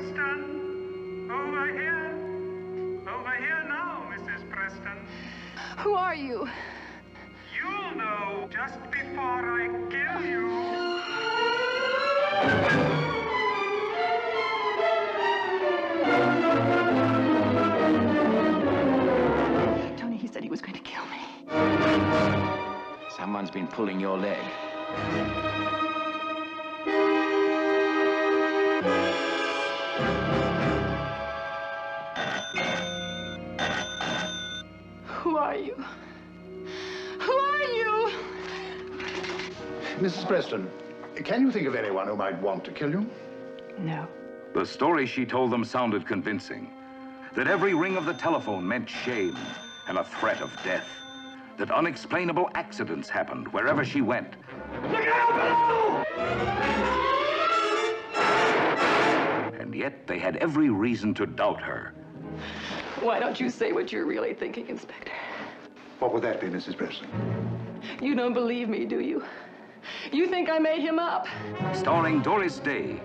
Preston. Over here. Over here now, Mrs. Preston. Who are you? You'll know just before I kill you. Tony, he said he was going to kill me. Someone's been pulling your leg. Who are you? Who are you? Mrs. Preston, can you think of anyone who might want to kill you? No. The story she told them sounded convincing. That every ring of the telephone meant shame and a threat of death. That unexplainable accidents happened wherever she went. Look out! And yet they had every reason to doubt her. Why don't you say what you're really thinking, Inspector? What would that be, Mrs. Preston? You don't believe me, do you? You think I made him up? Starring Doris Day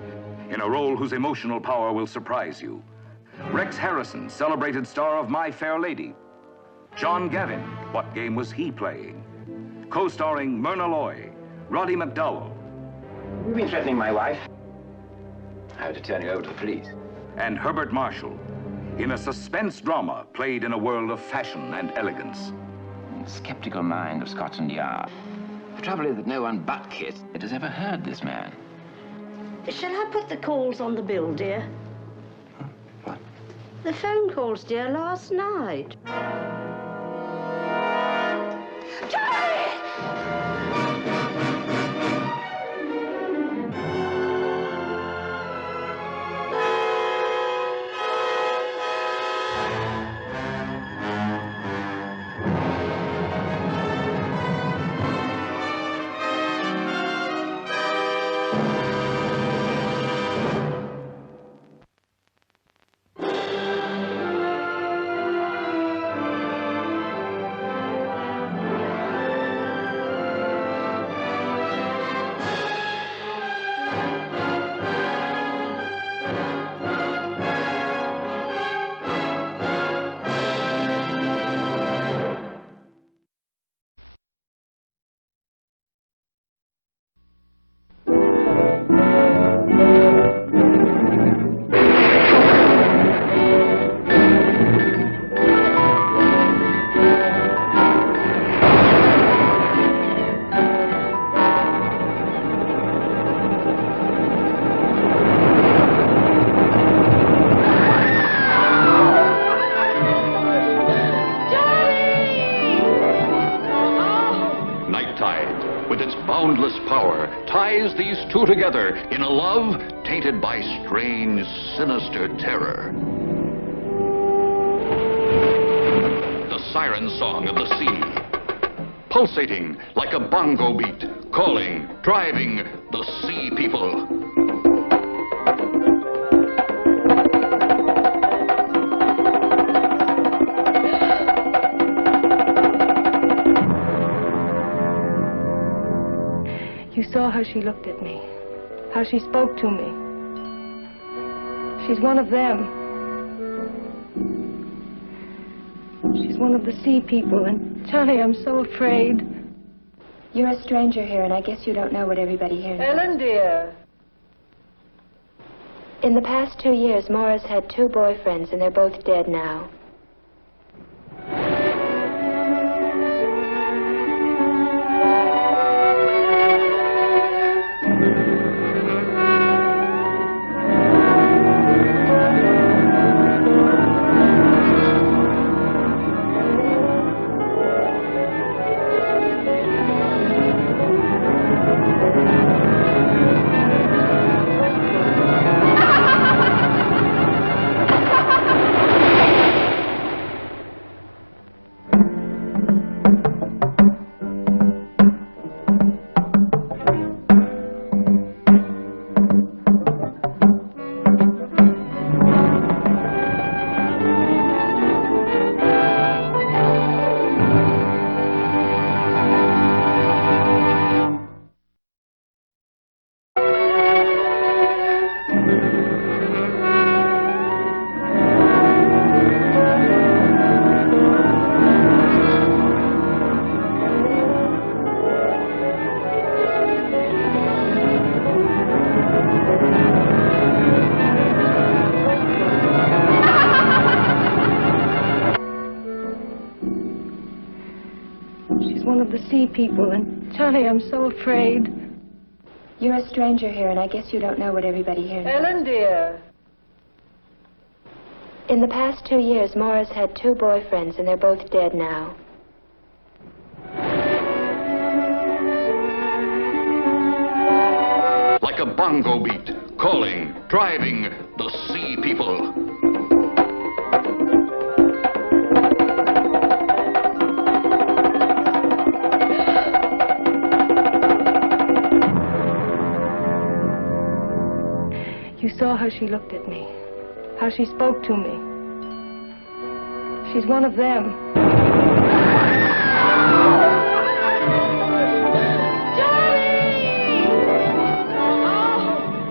in a role whose emotional power will surprise you. Rex Harrison, celebrated star of My Fair Lady. John Gavin, what game was he playing? Co-starring Myrna Loy, Roddy McDowell. You've been threatening my wife. I have to turn you over to the police. And Herbert Marshall in a suspense drama played in a world of fashion and elegance. The skeptical mind of Scotland Yard. The trouble is that no one but Kit has ever heard this man. Shall I put the calls on the bill, dear? Huh? What? The phone calls, dear, last night. Charlie! Ties these two together in a love tainted by strange, sinister terror. The siren song of the sea, pulsating like a bongo beat, calling, driving the sea people. You saw how she looked at me, how she spoke to me. She's one of them. She's one of the sea people, and Charlie, I'm so afraid. You're a stranger here, and I guess you don't know what everybody here knows. Ellen, dear. In the past 2 years, Maura's had 2 boyfriends, and they're both dead now. She's one of the sea people, and Johnny, I'm so afraid. You're a stranger here, and I guess you don't know what everybody here knows. Ellen, dear. In the past 2 years, Maura's had 2 boyfriends, and they're both dead now. Like a bongo beat, calling, driving the sea people. You saw how she looked at me, how she spoke to me. She's one of them.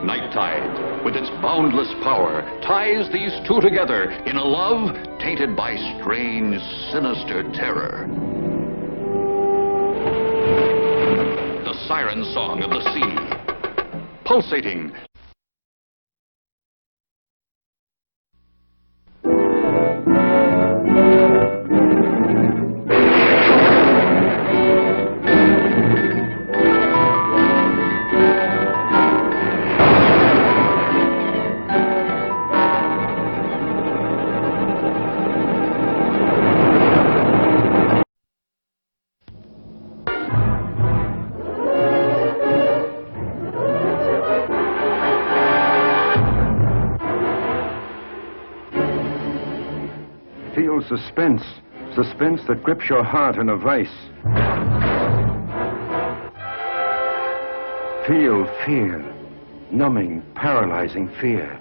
Night Tide, with its boundless power, ties these two together in a love tainted by strange, sinister terror. The siren song of the sea, pulsating. Feel suspense. Suspense that grips your heart in a vice. Feel fear. Numbing, paralyzing fear.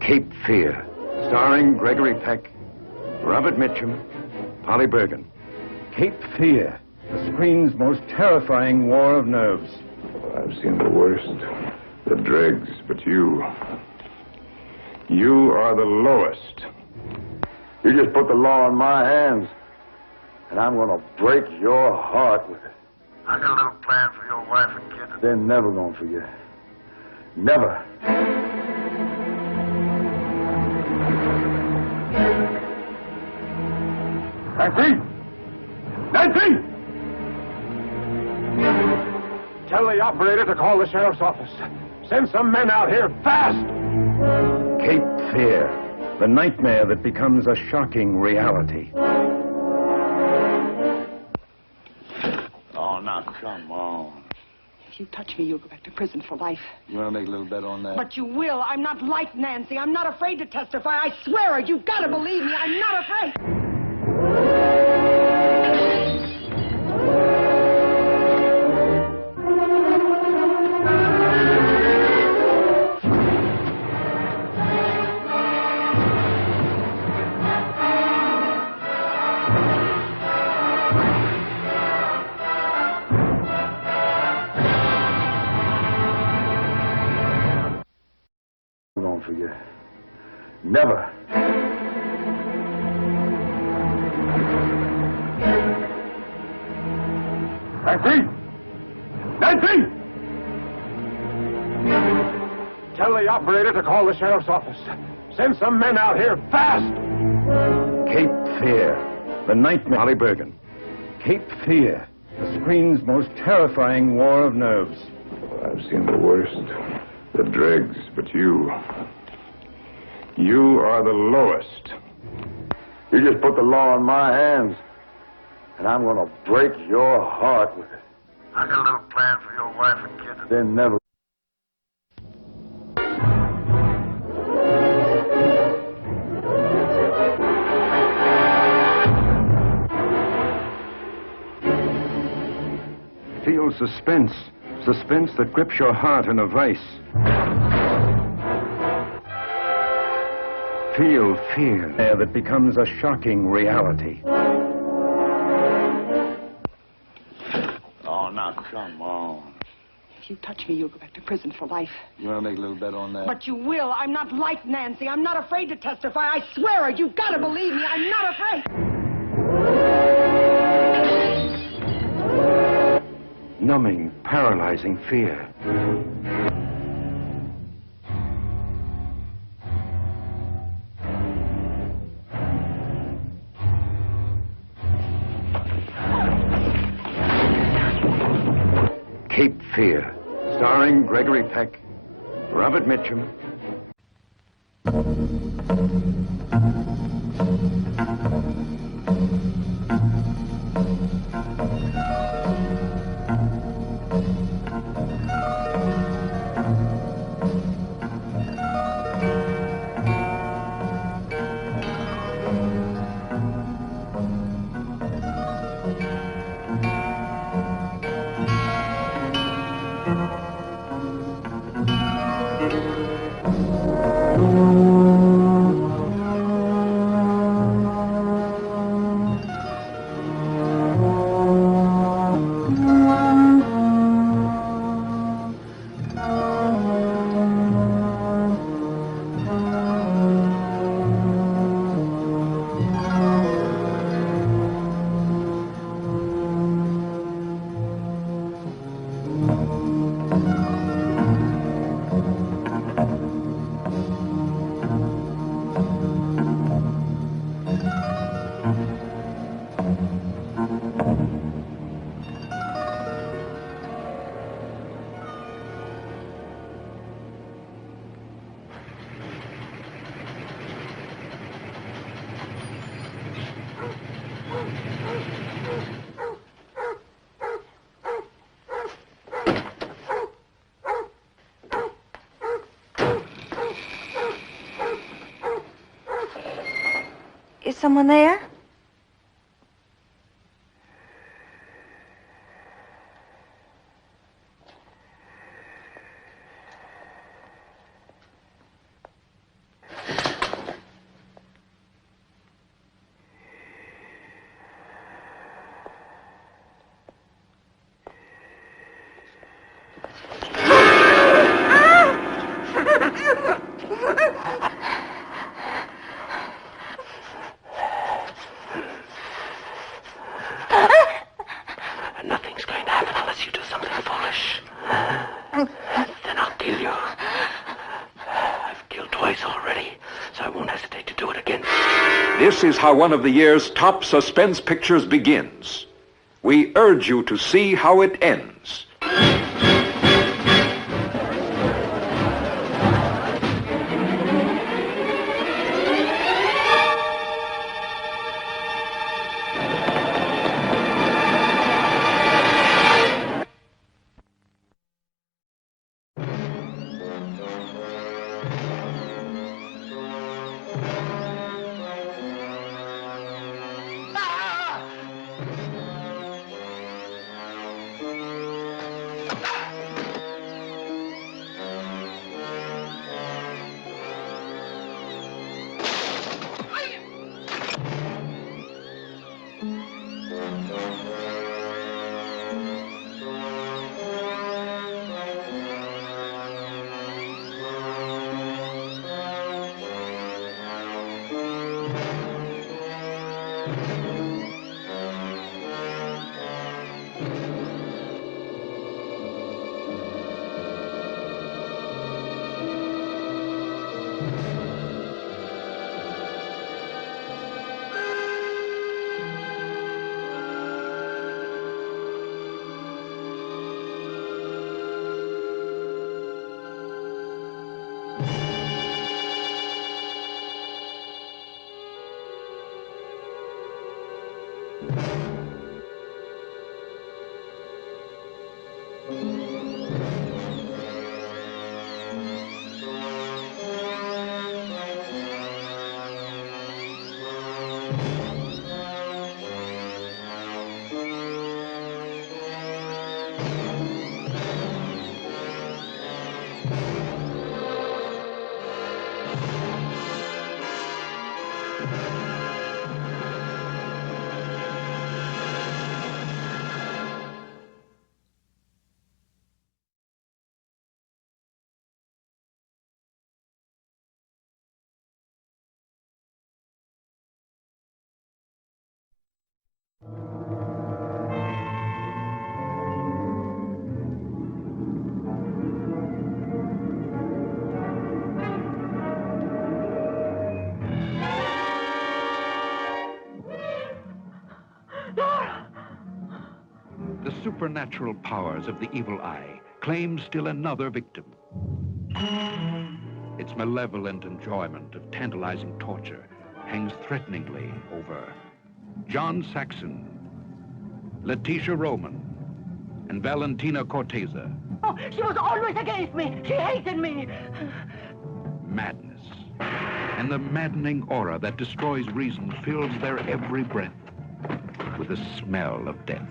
Cape Fear. Starring Gregory Peck, Robert Mitchum, Polly Bergen. Cape Fear, the screen's most terrifying war of nerves. I've seen the worst, the dregs, but you are the lowest. You just put the law in my hands, and I'm gonna break your heart with it. I got a little plan for your wife and kids. They're never gonna forget. Never. Nancy! Nancy! Tell the operator to call the sheriff's office. Send some men out here fast! Cape Fear, the nightmare that becomes a shocking reality. Oh, now, come on. If you touch me, you'll go back to prison for life. You want to make a little bet on that? But you will. I'm not like Nancy. I'm not afraid to testify. I swear it. You've got to believe me. I'm not afraid. For you. Never. Nancy! Nancy! Tell the operator to call the sheriff's office. Send some men out here fast! Cape Fear, the nightmare. Polly Bergen. Cape Fear, the screen's most terrifying war of nerves. I've seen the worst, the dregs, but you are the lowest. You just put the law in my hands, and I'm gonna break your heart with it. I got a little plan for your wife and kids. They're never. Feel suspense. Suspense that grips your heart in a vice. Feel fear that becomes a shocking reality. Oh, now, come on. If you touch me, you'll go back to prison for life. You want to make a little bet on that? But you will. I'm not like Nancy. I'm not afraid to testify. I swear it. You've got to believe me. I'm not afraid. numbing, paralyzing fear. Cape Fear, starring Gregory Peck, Robert Mitchum. Is someone there? Nothing's going to happen unless you do something foolish. Then I'll kill you. I've killed twice already, so I won't hesitate to do it again. This is how one of the year's top suspense pictures begins. We urge you to see how it ends. supernatural powers of the evil eye claim still another victim. Its malevolent enjoyment of tantalizing torture hangs threateningly over John Saxon, Letitia Roman, and Valentina Corteza. Oh, she was always against me. She hated me. Madness. And the maddening aura that destroys reason fills their every breath with the smell of death.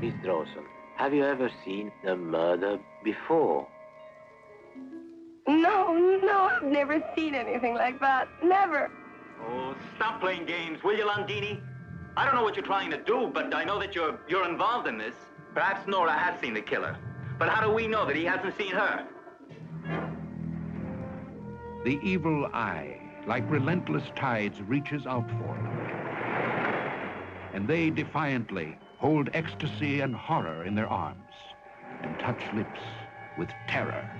Miss Dawson, have you ever seen a murder before? No, I've never seen anything like that. Never. Oh, stop playing games, will you, Landini? I don't know what you're trying to do, but I know that you're involved in this. Perhaps Nora has seen the killer. But how do we know that he hasn't seen her? The evil eye, like relentless tides, reaches out for them. And they defiantly hold ecstasy and horror in their arms and touch lips with terror,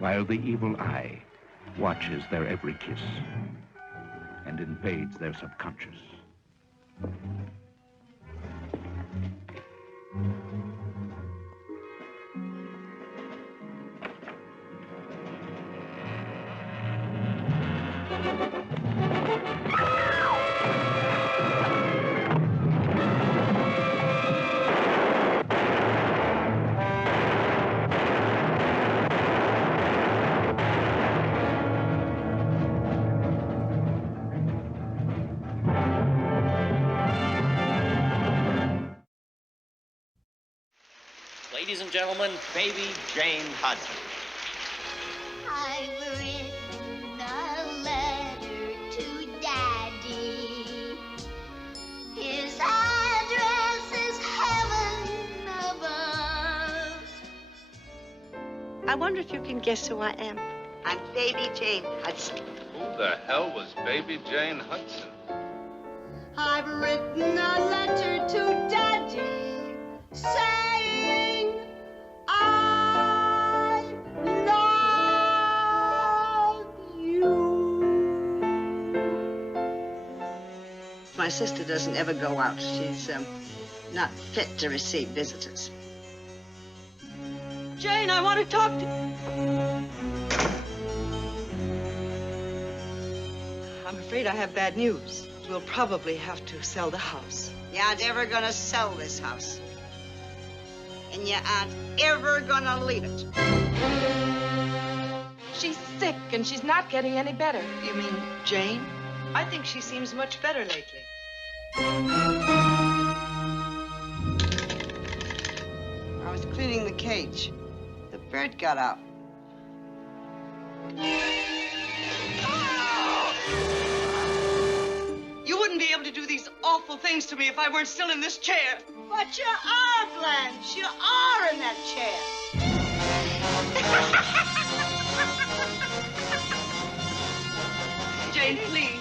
while the evil eye watches their every kiss and invades their subconscious. Ladies and gentlemen, Baby Jane Hudson. I've written a letter to Daddy. His address is heaven above. I wonder if you can guess who I am. I'm Baby Jane Hudson. Who the hell was Baby Jane Hudson? I've written a letter to Daddy saying I love you. My sister doesn't ever go out. She's not fit to receive visitors. Jane, I want to talk to you. I'm afraid I have bad news. We'll probably have to sell the house. You aren't ever gonna sell this house. And you aren't ever gonna leave it. She's sick and she's not getting any better. You mean Jane? I think she seems much better lately. I was cleaning the cage. The bird got out. You wouldn't be able to do these awful things to me if I weren't still in this chair. But you are, Blanche. You are in that chair. Jane, please.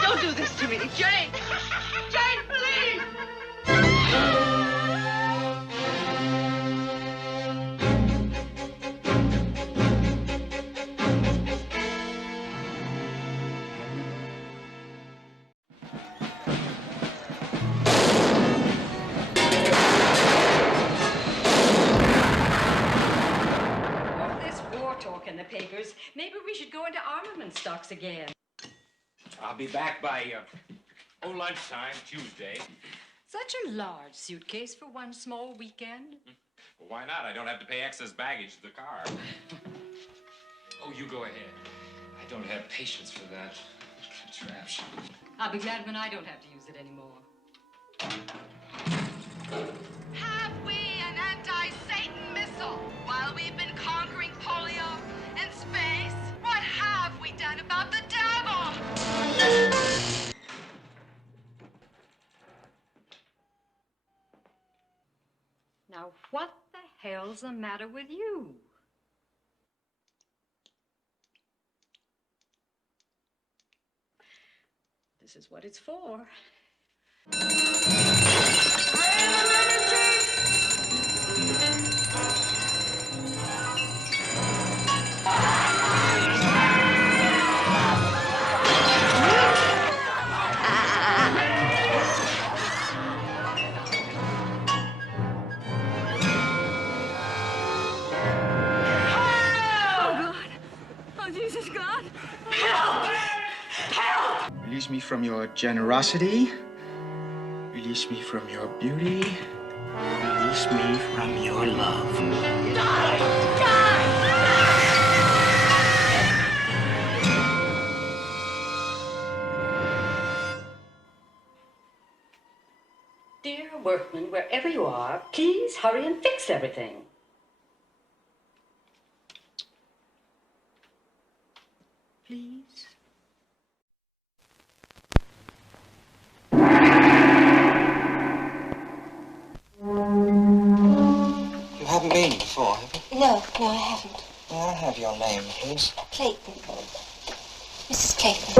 Don't do this to me. Jane! Jane, please! In the papers. Maybe we should go into armament stocks again. I'll be back by, lunchtime, Tuesday. Such a large suitcase for one small weekend. Well, why not? I don't have to pay excess baggage to the car. Oh, you go ahead. I don't have patience for that contraption. I'll be glad when I don't have to use it anymore. Have we an anti-Satan missile while we've been conquering polio and space? What have we done about the devil? Now, what the hell's the matter with you? This is what it's for. from your generosity. Release me from your beauty. Release me from your love. Dear workman, wherever you are, please hurry and fix everything. Please. You haven't been before, have you? No, I haven't. May I have your name, please? Clayton. Mrs. Clayton.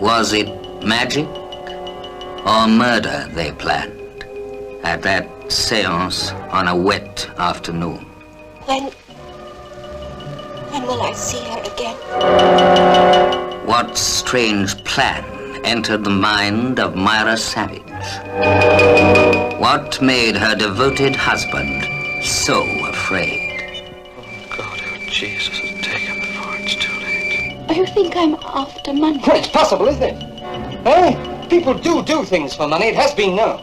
Was it magic or murder they planned at that seance on a wet afternoon? When will I see her again? What strange plan entered the mind of Myra Savage? What made her devoted husband so afraid? God, oh, Jesus has taken before it's too late. You think I'm after money? Well, it's possible, isn't it? Eh? People do things for money. It has been known.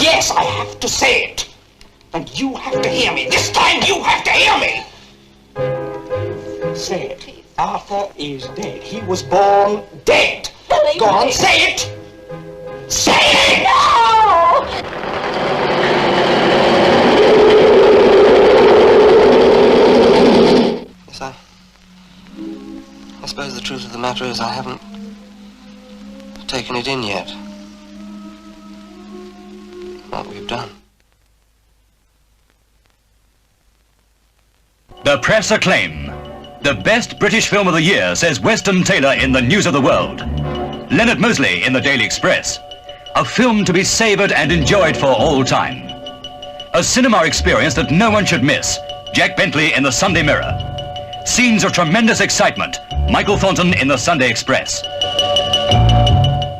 Yes, I have to say it. And you have to hear me. This time you have to hear me. Say it. Arthur is dead. He was born dead. Go on, say it. Say it! No! Yes, I suppose the truth of the matter is I haven't taken it in yet. What we've done. The press acclaim. The best British film of the year, says Weston Taylor in the News of the World. Leonard Mosley in the Daily Express. A film to be savoured and enjoyed for all time. A cinema experience that no one should miss. Jack Bentley in the Sunday Mirror. Scenes of tremendous excitement. Michael Thornton in the Sunday Express.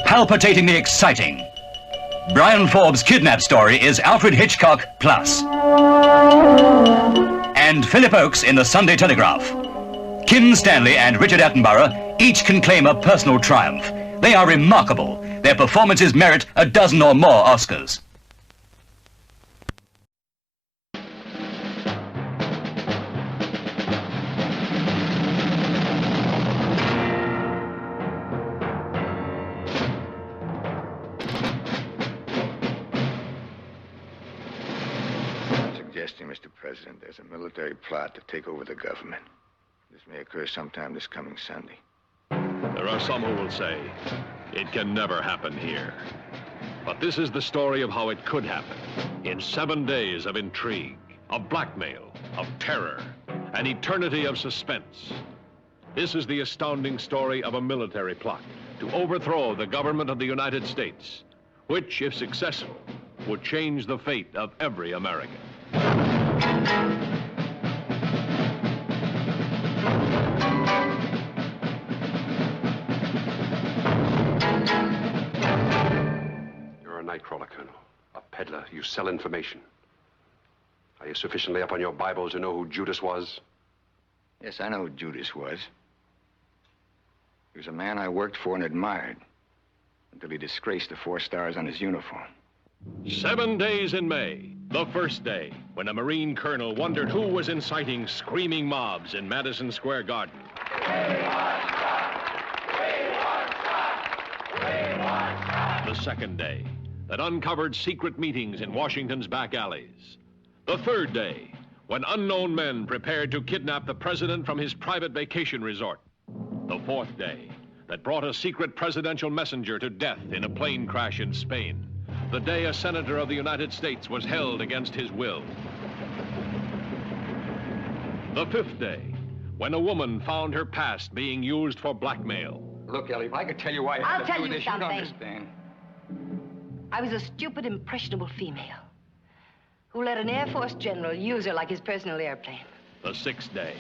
Palpitatingly exciting. Brian Forbes' kidnap story is Alfred Hitchcock Plus. And Philip Oakes in the Sunday Telegraph. Kim Stanley and Richard Attenborough each can claim a personal triumph. They are remarkable. Their performances merit a dozen or more Oscars. Mr. President, there's a military plot to take over the government. This may occur sometime this coming Sunday. There are some who will say, it can never happen here. But this is the story of how it could happen. In 7 days of intrigue, of blackmail, of terror, an eternity of suspense. This is the astounding story of a military plot to overthrow the government of the United States, which, if successful, would change the fate of every American. nightcrawler, Colonel. A peddler. You sell information. Are you sufficiently up on your Bible to know who Judas was? Yes, I know who Judas was. He was a man I worked for and admired until he disgraced the 4 stars on his uniform. 7 days in May, the first day, when a Marine colonel wondered who was inciting screaming mobs in Madison Square Garden. The second day, that uncovered secret meetings in Washington's back alleys. The third day, when unknown men prepared to kidnap the president from his private vacation resort. The fourth day, that brought a secret presidential messenger to death in a plane crash in Spain. The day a senator of the United States was held against his will. The fifth day, when a woman found her past being used for blackmail. Look, Ellie, if I could tell you why I I'll had to tell do you this, something. you'd understand. I was a stupid, impressionable female who let an Air Force general use her like his personal airplane. The sixth day,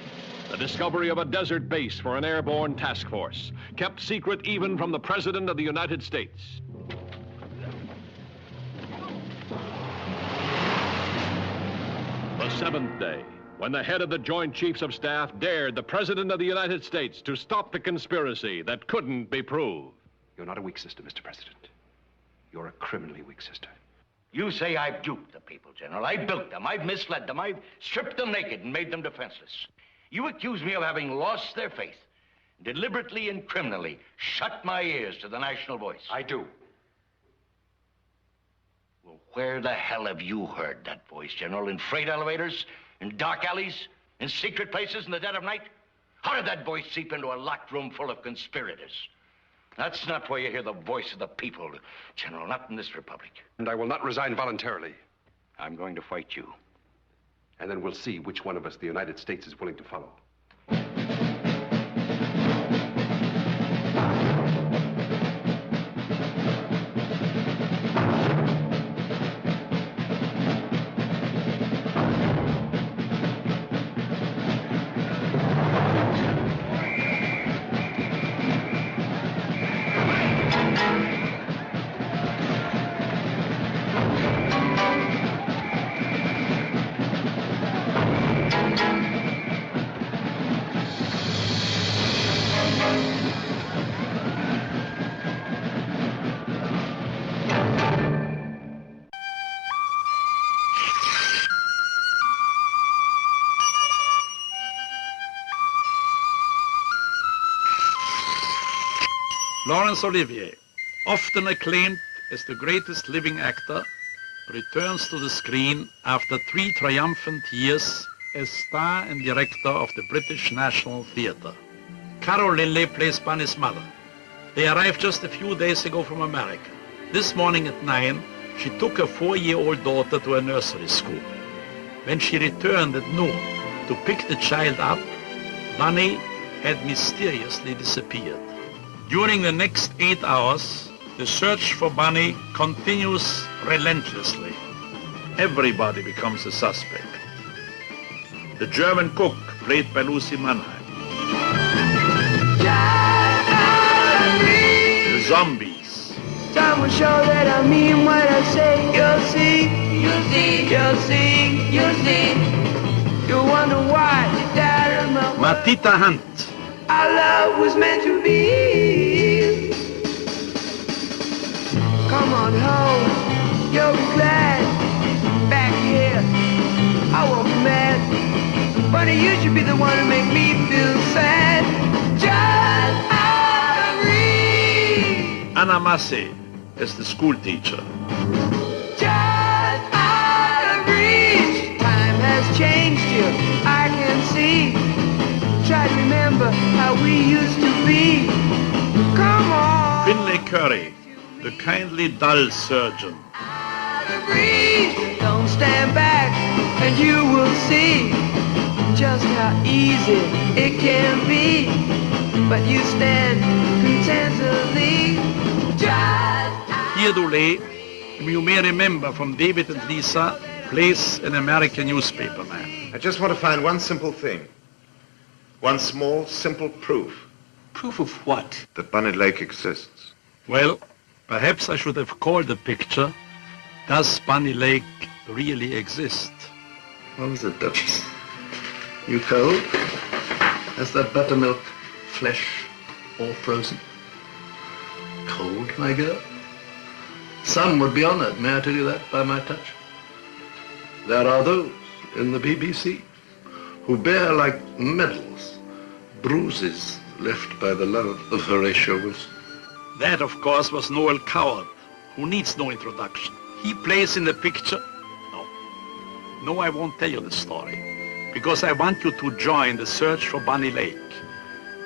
the discovery of a desert base for an airborne task force, kept secret even from the President of the United States. The seventh day, when the head of the Joint Chiefs of Staff dared the President of the United States to stop the conspiracy that couldn't be proved. You're not a weak sister, Mr. President. You're a criminally weak sister. You say I've duped the people, General. I built them. I've misled them. I've stripped them naked and made them defenseless. You accuse me of having lost their faith, deliberately and criminally shut my ears to the national voice. I do. Well, where the hell have you heard that voice, General? In freight elevators? In dark alleys? In secret places in the dead of night? How did that voice seep into a locked room full of conspirators? That's not where you hear the voice of the people, General, not in this republic. And I will not resign voluntarily. I'm going to fight you. And then we'll see which one of us the United States is willing to follow. Laurence Olivier, often acclaimed as the greatest living actor, returns to the screen after 3 triumphant years as star and director of the British National Theatre. Carol Linley plays Bunny's mother. They arrived just a few days ago from America. This morning at 9, she took her 4-year-old daughter to a nursery school. When she returned at noon to pick the child up, Bunny had mysteriously disappeared. During the next 8 hours, the search for Bunny continues relentlessly. Everybody becomes a suspect. The German cook, played by Lucy Mannheim. The zombies. Time will show that I mean what I say. You'll see, you'll see, you'll see, you'll see. You'll wonder why you died of my Matita Hunt. Our love was meant to be. Come on home, you'll be glad. Back here, I won't be mad. Bunny, you should be the one to make me feel sad. Just out of reach. Anna Massey as the school teacher. Just out of reach. Time has changed you, I can see. Try to remember how we used to be. Come on. Finlay Curry, the kindly dull surgeon. Out of reach. Don't stand back and you will see just how easy it can be. But you stand contentedly. Pierre Dooley, whom you may remember from David and Lisa, plays an American newspaperman. I just want to find one simple thing. One small, simple proof. Proof of what? That Bunny Lake exists. Well, perhaps I should have called the picture Does Bunny Lake really exist? What was it, Duchess? You cold? Has that buttermilk flesh all frozen? Cold, my girl? Some would be honored, may I tell you that, by my touch? There are those in the BBC who bear like medals bruises left by the love of Horatio Wilson. That, of course, was Noel Coward, who needs no introduction. He plays in the picture. No, I won't tell you the story, because I want you to join the search for Bunny Lake.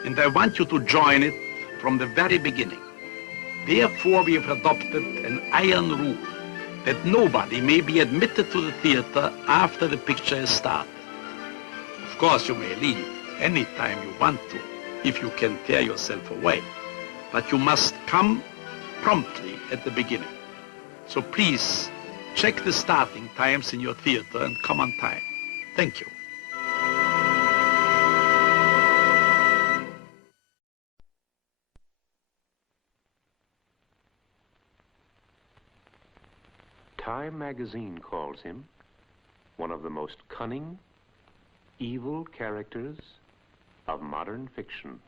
And I want you to join it from the very beginning. Therefore, we have adopted an iron rule that nobody may be admitted to the theater after the picture is started. Of course, you may leave anytime you want to, if you can tear yourself away. But you must come promptly at the beginning. So please, check the starting times in your theater and come on time. Thank you. Time magazine calls him one of the most cunning, evil characters of modern fiction.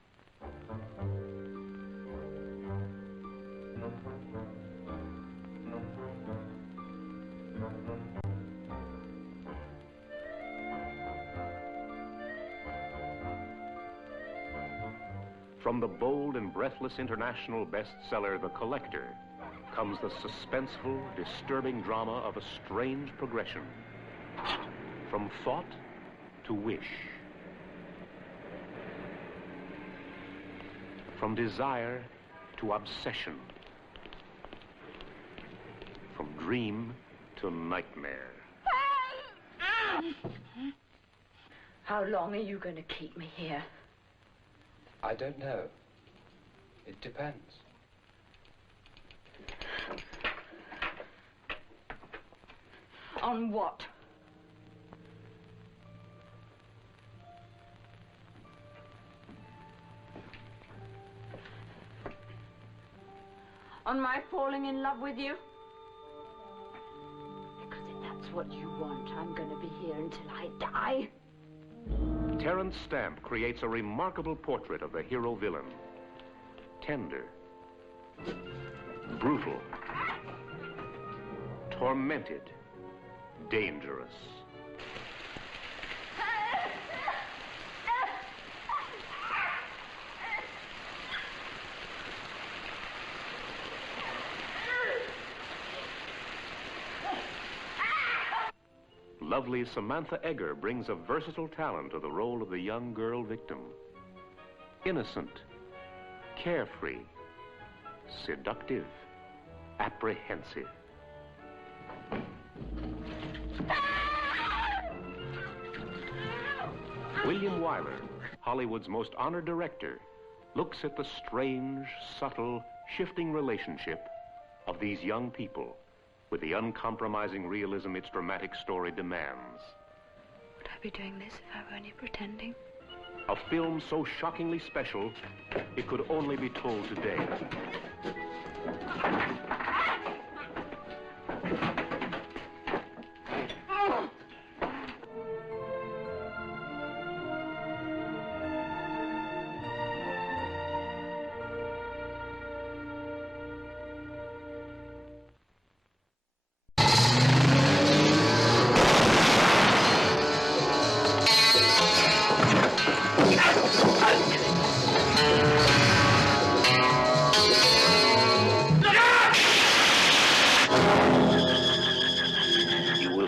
From the bold and breathless international bestseller, The Collector, comes the suspenseful, disturbing drama of a strange progression. From thought to wish. From desire to obsession. From dream to nightmare. How long are you going to keep me here? I don't know. It depends. On what? On my falling in love with you? Because if that's what you want, I'm going to be here until I die. Terence Stamp creates a remarkable portrait of the hero-villain. Tender, brutal, tormented, dangerous. Lovely Samantha Egger brings a versatile talent to the role of the young girl victim. Innocent, carefree, seductive, apprehensive. William Wyler, Hollywood's most honored director, looks at the strange, subtle, shifting relationship of these young people with the uncompromising realism its dramatic story demands. Would I be doing this if I were only pretending? A film so shockingly special, it could only be told today.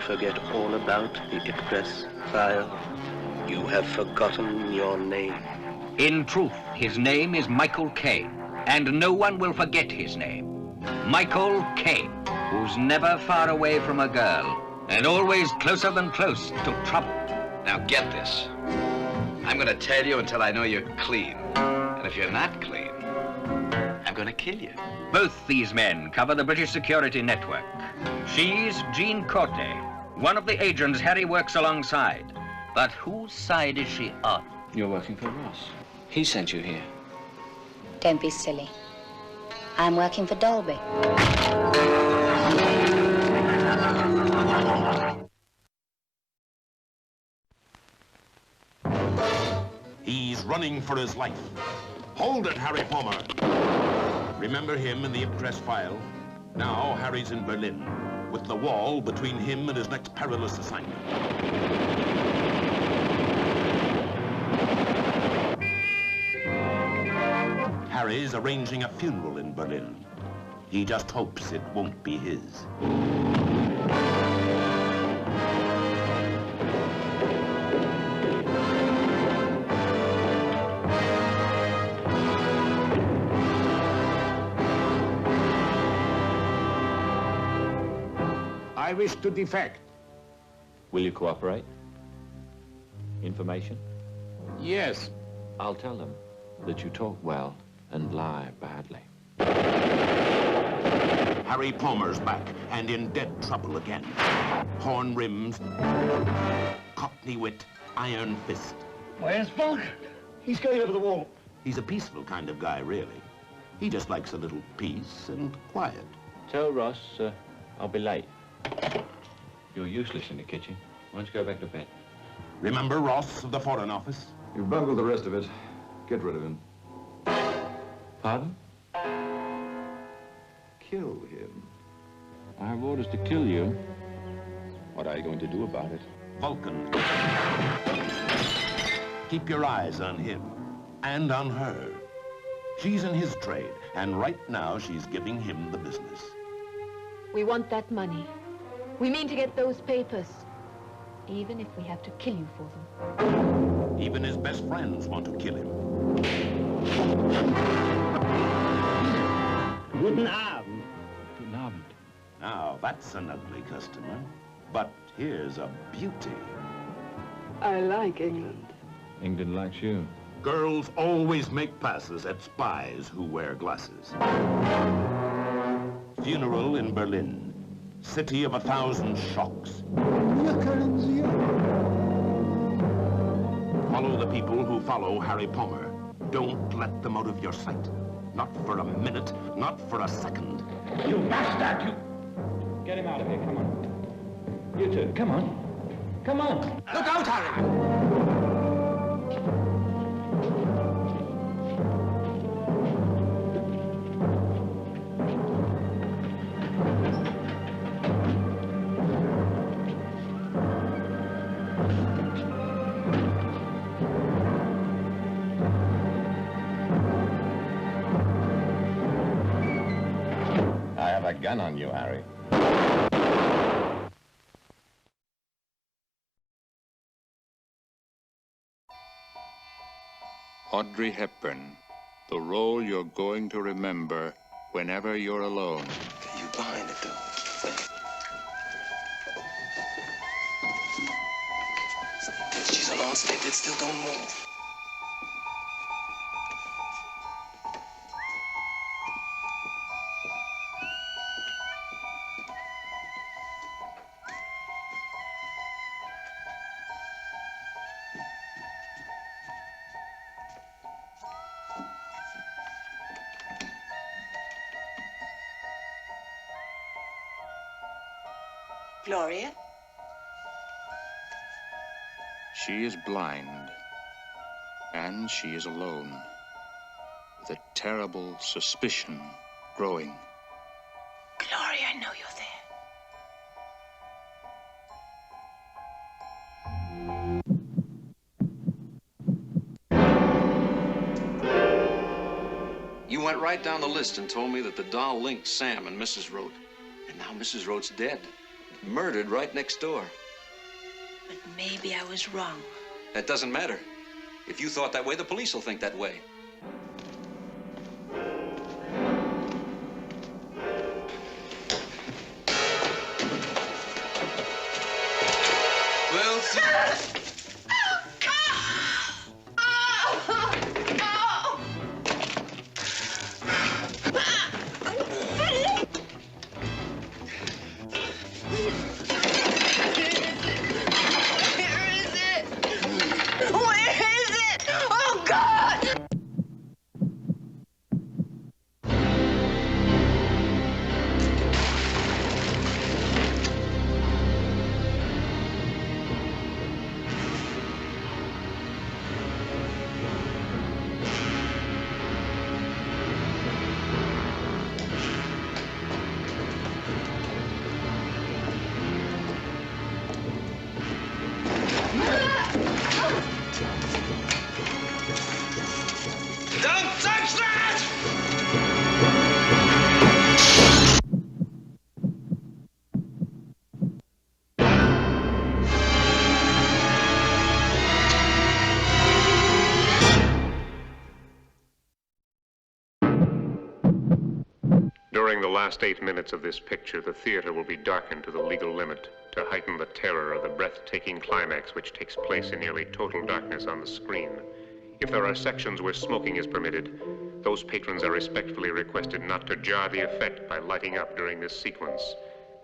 Forget all about the Ipcress Files. You have forgotten your name. In truth, his name is Michael Caine, and no one will forget his name. Michael Caine, who's never far away from a girl, and always closer than close to trouble. Now get this. I'm gonna tell you until I know you're clean. And if you're not clean, I'm gonna kill you. Both these men cover the British security network. She's Jean Corte, one of the agents Harry works alongside. But whose side is she on? You're working for Ross. He sent you here. Don't be silly. I'm working for Dolby. He's running for his life. Hold it, Harry Palmer. Remember him in the Ipcress file? Now Harry's in Berlin, with the wall between him and his next perilous assignment. Harry's arranging a funeral in Berlin. He just hopes it won't be his. I wish to defect. Will you cooperate? Information? Yes. I'll tell them that you talk well and lie badly. Harry Palmer's back and in dead trouble again. Horn rims, cockney wit, iron fist. Where's Funk? He's going over the wall. He's a peaceful kind of guy, really. He just likes a little peace and quiet. Tell Ross I'll be late. You're useless in the kitchen. Why don't you go back to bed? Remember Ross of the Foreign Office? You've bungled the rest of it. Get rid of him. Pardon? Kill him. I have orders to kill you. What are you going to do about it? Vulcan. Keep your eyes on him and on her. She's in his trade, and right now she's giving him the business. We want that money. We mean to get those papers, even if we have to kill you for them. Even his best friends want to kill him. Guten Abend. Guten Abend. Now, that's an ugly customer, but here's a beauty. I like England. England likes you. Girls always make passes at spies who wear glasses. Funeral in Berlin. City of 1,000 shocks. Follow the people who follow Harry Palmer. Don't let them out of your sight. Not for a minute, not for a second. You bastard, you... Get him out of here, come on. You two, come on. Come on. Look out, Harry! Gun on you, Harry. Audrey Hepburn, the role you're going to remember whenever you're alone. You behind it, though. She's a long stick that still don't move. Gloria? She is blind, and she is alone, with a terrible suspicion growing. Gloria, I know you're there. You went right down the list and told me that the doll linked Sam and Mrs. Rote. And now Mrs. Rote's dead. Murdered right next door. But maybe I was wrong. That doesn't matter. If you thought that way, the police will think that way. Well, During the last 8 minutes of this picture, the theater will be darkened to the legal limit to heighten the terror of the breathtaking climax which takes place in nearly total darkness on the screen. If there are sections where smoking is permitted, those patrons are respectfully requested not to jar the effect by lighting up during this sequence.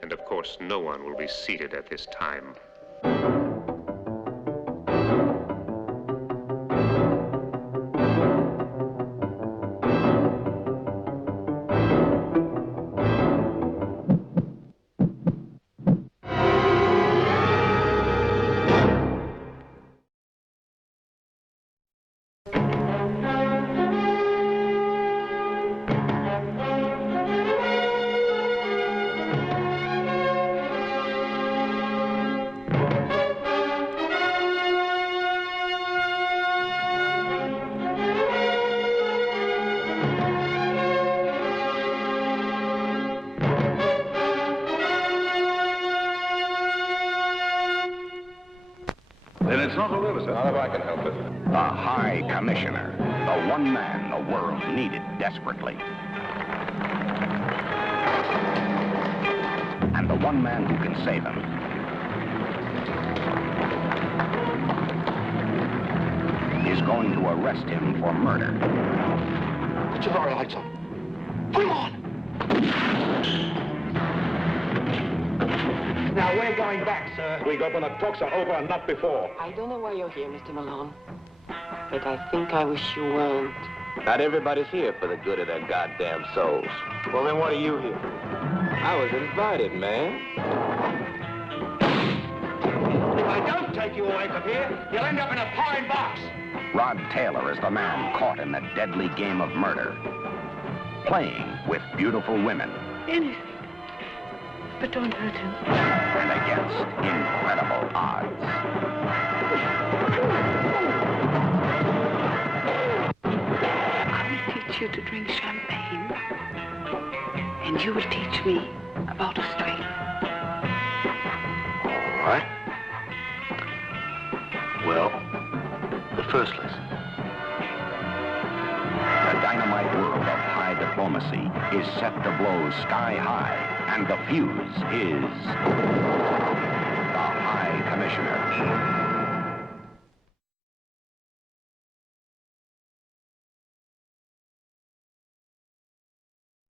And of course, no one will be seated at this time. Then it's not all over, sir. Not if I can help it. The High Commissioner, the one man the world needed desperately. And the one man who can save him. Is going to arrest him for murder. Put your lorry lights on. Put them on! Now, we're going back, sir. We got when the talks are over and not before. I don't know why you're here, Mr. Malone. But I think I wish you weren't. Not everybody's here for the good of their goddamn souls. Well, then what are you here? I was invited, man. If I don't take you away from here, you'll end up in a pine box. Rod Taylor is the man caught in the deadly game of murder. Playing with beautiful women. Anything. But don't hurt him. And against incredible odds. I will teach you to drink champagne. And you will teach me about a string. All right. Well, the first lesson. The dynamite world of high diplomacy is set to blow sky high. And the fuse is the High Commissioner.